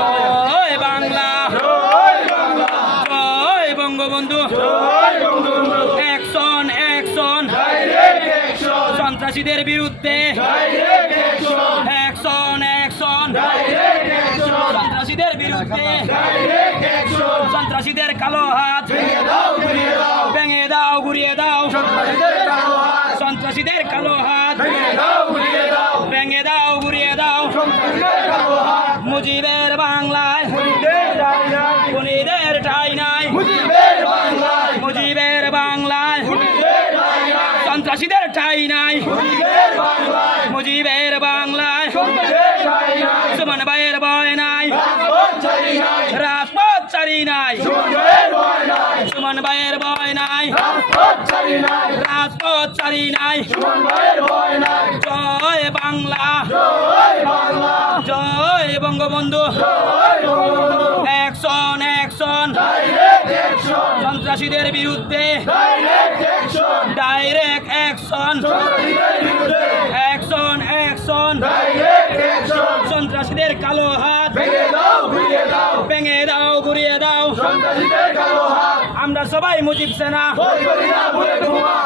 জয় বাংলা। জয় Bangabandhu. Action action. সন্ত্রাসীদের বিরুদ্ধে। Action action. সন্ত্রাসীদের বিরুদ্ধে। সন্ত্রাসীদের কালো হাত। ভেঙে দাও ঘুরিয়ে দাও। সন্ত্রাসীদের কালো হাত। মুজিবের বাংলায়। খুনিদের ঠাই নাই মুজিবের বাংলায়। সন্ত্রাসীদের ঠাই নাই মুজিবের বাংলায়। সুমন ভাইয়ের ভয় নাই রাজপথ চারি নাই সুমন ভাইয়ের ভয় নাই রাজপথ চারি নাই জয় বাংলা। জয় বঙ্গবন্ধু। অ্যাকশন অ্যাকশন সন্ত্রাসীদের বিরুদ্ধে। ডাইরেক্ট অ্যাকশন অ্যাকশন অ্যাকশন সন্ত্রাসীদের কালো হাত। ভেঙে দাও ঘুরিয়ে দাও। আমরা সবাই মুজিব সেনা।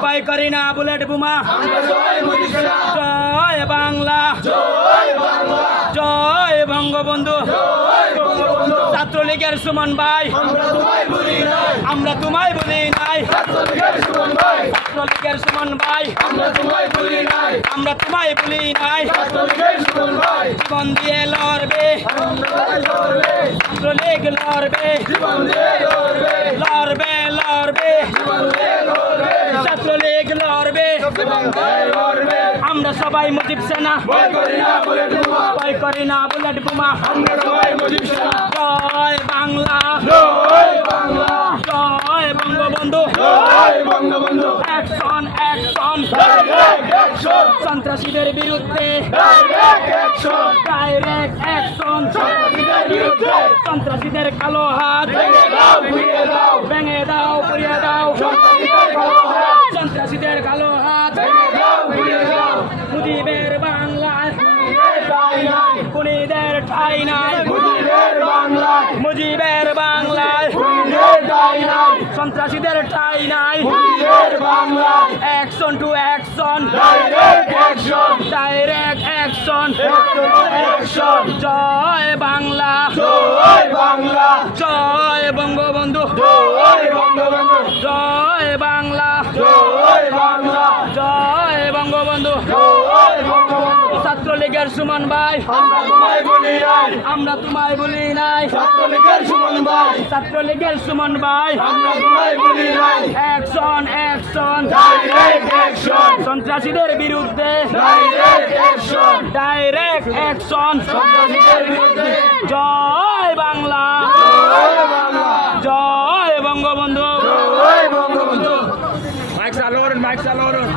পাই করি না বুলেট বোমা। জয় বাংলা। জয় বঙ্গবন্ধু। ছাত্রলীগের সুমন ভাই। আমরা তোমায় বলি নাই। ছাত্রলীগের সুমন ভাই। আমরা তোমায় বলি নাই। জীবন দিয়ে লড়বে। ছাত্রলীগ লড়বে লড়বে। আমরা সবাই মুজিব সেনা। ভয় করি না বুলেট বোমা জয় বাংলা। জয় বঙ্গবন্ধু। অ্যাকশন অ্যাকশন সন্ত্রাসীদের বিরুদ্ধে। ডাইরেক্ট অ্যাকশন সন্ত্রাসীদের কালো হাত। ভেঙে দাও পুড়িয়ে দাও। সন্ত্রাসীদের ঠাই নাই। মুজিবের বাংলায় সন্ত্রাসীদের ঠাই নাই। অ্যাকশন টু অ্যাকশন ছাত্রলীগের সুমন ভাই। আমরা তোমায় বলি নাই। ছাত্রলীগের সুমন ভাই। অ্যাকশন অ্যাকশন সন্ত্রাসীদের বিরুদ্ধে। ডাইরেক্ট অ্যাকশন জয় বাংলা। জয় বঙ্গবন্ধু। মাইক চালু করুন মাইক চালু করুন।